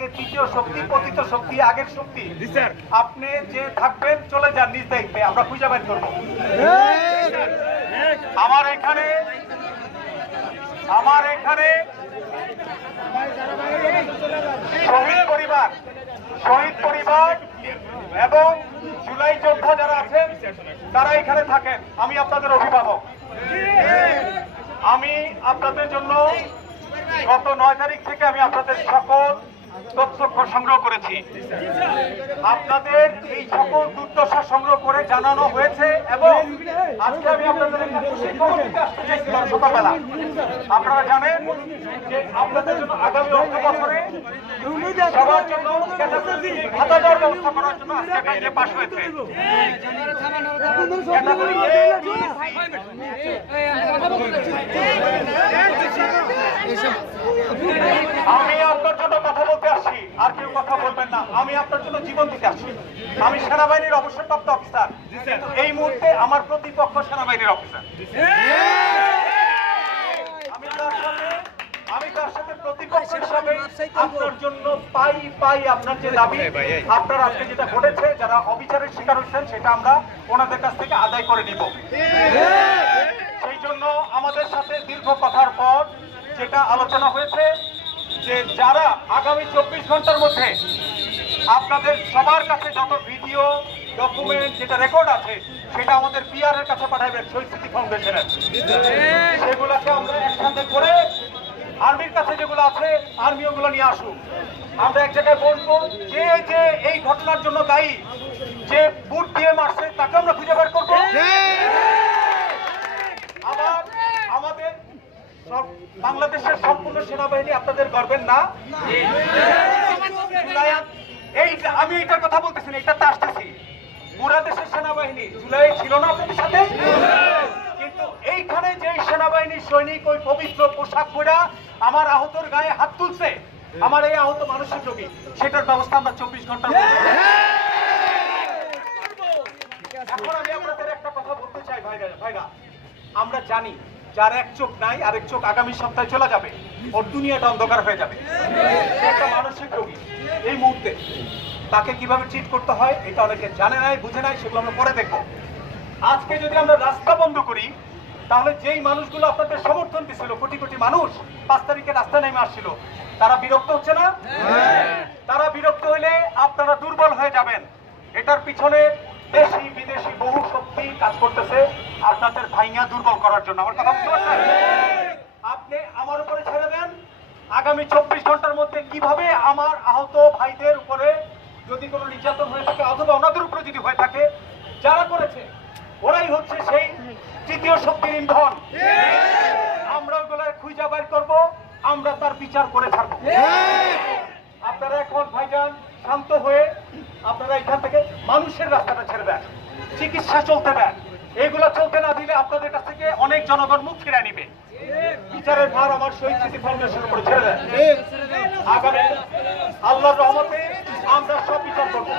থাকে তৃতীয় শক্তি, পতিত শক্তি, আগের শক্তি। আপনি যে থাকবেন চলে যান নিজ দায়িত্বে, আমরা খুঁজে বের করবো। আমার এখানে শহীদ পরিবার এবং জুলাই যোদ্ধা যারা আছেন তারা এখানে থাকেন। আমি আপনাদের অভিভাবক। আমি আপনাদের জন্য গত 9 তারিখ থেকে আমি আপনাদের সকল তথ্য সংগ্রহ করেছি। আপনাদের এই সকল দুর্দশা সংগ্রহ করে জানানো হয়েছে এবং আজকে আমি আপনাদের সকালবেলা আপনারা জানেন যে আপনাদের জন্য আগামী অর্থ বছরে সবার জন্য ভাতা দেওয়ার ব্যবস্থা করার জন্য আজকে বিলে পাশ হয়েছে। আমি আপনার জন্য কথা বলতে আসি, আর কেউ কথা বলবেন না। আমি আপনার জন্য জীবন দিতে আসি। আমি সেনাবাহিনীর অবসরপ্রাপ্ত অফিসার, এই মুহূর্তে আমার প্রতিপক্ষ সেনাবাহিনীর অফিসার। আমি তার সাথে প্রতিপক্ষ হিসাবে আপনার জন্য পাই আপনার যে দাবি, আপনার আজকে যেটা ঘটেছে, যারা অবিচারের শিকার হচ্ছেন সেটা আমরা ওনাদের কাছ থেকে আদায় করে নিব। সেই জন্য আমাদের সাথে দীর্ঘ কথার পর যেটা আলোচনা হয়েছে যে যারা আগামী 24 ঘন্টার মধ্যে আপনাদের সবার কাছে যত ভিডিও ডকুমেন্ট যেটা রেকর্ড আছে সেটা আমাদের পিআর এর কাছে পাঠাবেন, শহীদ স্মৃতি ফাউন্ডেশনের। সেগুলোকে আমরা একসাথে করে আর্মির কাছে যেগুলো আছে আর্মি ওগুলো নিয়ে আসুক। আমরা এক জায়গায় বলবো যে যে এই ঘটনার জন্য দায়ী, যে বুট দিয়ে মারছে তাকে আমরা খুঁজে বের করবো। আবার আমাদের বাংলাদেশের সম্পূর্ণ সেনাবাহিনী আপনাদের গর্বের না? আমি এইটার কথা বলতেছি না, এটাতে আসতেছি। পুরা দেশের সেনাবাহিনী জুলাই ছিল না আপনাদের সাথে, কিন্তু এইখানে যে সেনাবাহিনীর সৈনিক ওই পবিত্র পোশাক পরা আমার আহতর গায়ে হাত তুলছে, আমার এই আহত মানুষের রোগী, সেটার ব্যবস্থা আমরা 24 ঘন্টার মধ্যে। এখন আমি আপনাদের একটা কথা বলতে চাই ভাইরা, আমরা জানি যার এক চোখ নাই আরেক চোখ আগামী সপ্তাহে চলে যাবে, ওর দুনিয়াটা অন্ধকার হয়ে যাবে। একটা মানসিক রোগী এই মুহূর্তে, তাকে কিভাবে ট্রিট করতে হয় এটা অনেকে জানে নাই, বুঝে নাই, সেগুলো আমরা পরে দেখবো। আজকে যদি আমরা রাস্তা বন্ধ করি তাহলে যেই মানুষগুলো আপনাদের সমর্থন দিছিল, কোটি কোটি মানুষ 5 তারিখে রাস্তা নেমে আসছিল, তারা বিরক্ত হচ্ছে না? তারা বিরক্ত হইলে আপনারা দুর্বল হয়ে যাবেন। এটার পিছনে দেশি বিদেশি বহু শক্তি কাজ করতেছে আপনাদের ভাইয়া দুর্বল করার জন্য। আমার কথা বুঝতে পারছেন? আপনি আমার উপরে ছেড়ে দেন, আগামী 24 ঘন্টার মধ্যে কিভাবে আমার আহত ভাইদের উপরে যদি কোনো নির্যাতন হয়ে থাকে অথবা ওনাদের উপরে যদি হয়ে থাকে, যারা করেছে ওরাই হচ্ছে সেই তৃতীয় শক্তির ইন্ধন। আমরা ওগুলো খুঁজে বের করবো, আমরা তার বিচার করে ছাড়বো। আপনারা এখন ভাইজান শান্ত হয়ে আপনারা এখান থেকে মানুষের রাস্তাটা ছেড়ে দেন, চিকিৎসা চলতে দেন। এগুলো চলতে না দিলে আপনাদের কাছ থেকে অনেক জনগণ মুখ ফিরে নিবে। বিচারের ভার আমার শহীদ স্মৃতি ফাউন্ডেশনের উপরে ছেড়ে দেন। আগামী আল্লাহর রহমতে আমরা সব বিচার করবো।